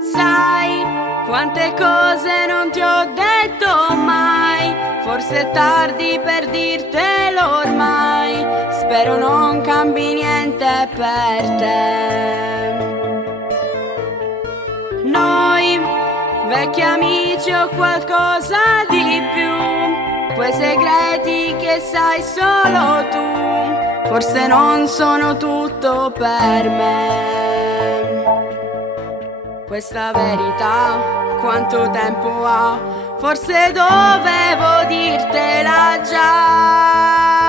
Sai quante cose non ti ho detto mai, forse è tardi per dirtelo ormai. Spero non cambi niente per te. Noi, vecchi amici o qualcosa di più, quei segreti che sai solo tu, forse non sono tutto per me. Questa verità quanto tempo ha? Forse dovevo dirtela già.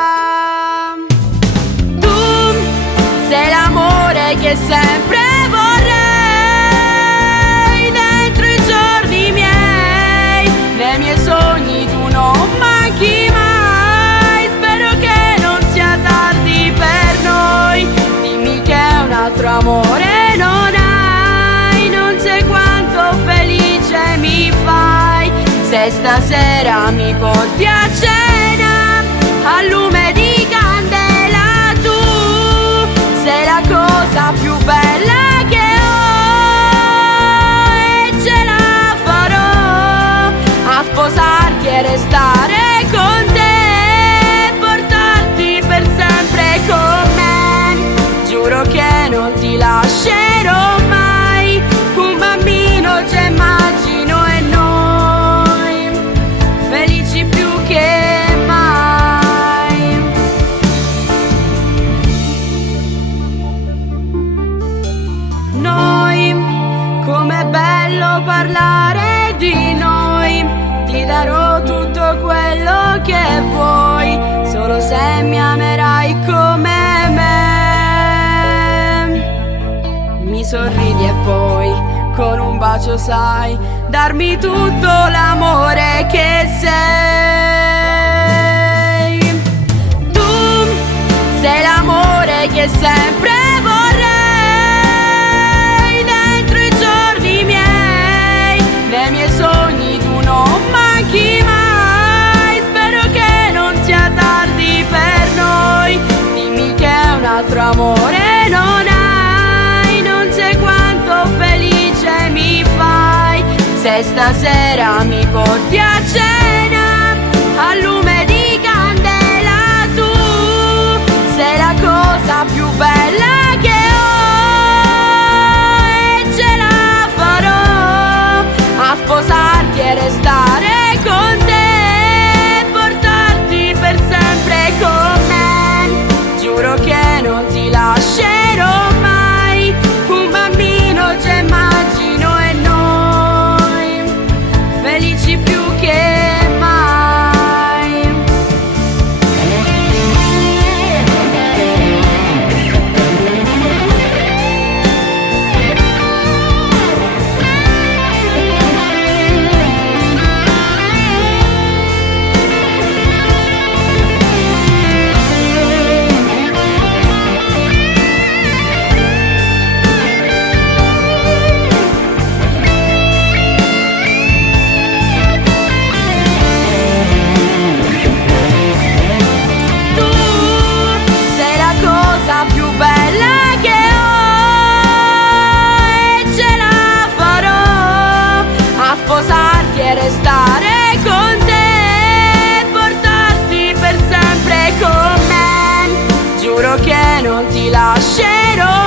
Tu sei l'amore che sempre vorrei dentro i giorni miei, nei miei sogni tu non manchi mai. Spero che non sia tardi per noi, dimmi che un altro amore non hai. Felice mi fai se stasera mi porti a cena al lume di candela. Tu sei la cosa più bella che ho e ce la farò a sposarti e restare con te, portarti per sempre con me. Giuro che non ti lascerò mai. Ci immagino e noi felici più che mai. Noi, com'è bello parlare di noi, ti darò tutto quello che vuoi, solo se mi amerai come me. Mi sorridi e poi con un bacio sai darmi tutto l'amore che sei. Tu sei l'amore che sempre vorrei dentro i giorni miei, nei miei sogni tu non manchi mai. Spero che non sia tardi per noi, dimmi che un altro amore non hai. Non sai quanto felice mi fai se stasera mi porti a cena al lume di candela. Tu sei la cosa più bella che ho e ce la farò a sposarti e restare con te, portarti per sempre con me. Giuro che non ti lascerò mai. Un bambino ci immagino e noi felici più che mai. Restare con te, portarti per sempre con me. Giuro che non ti lascerò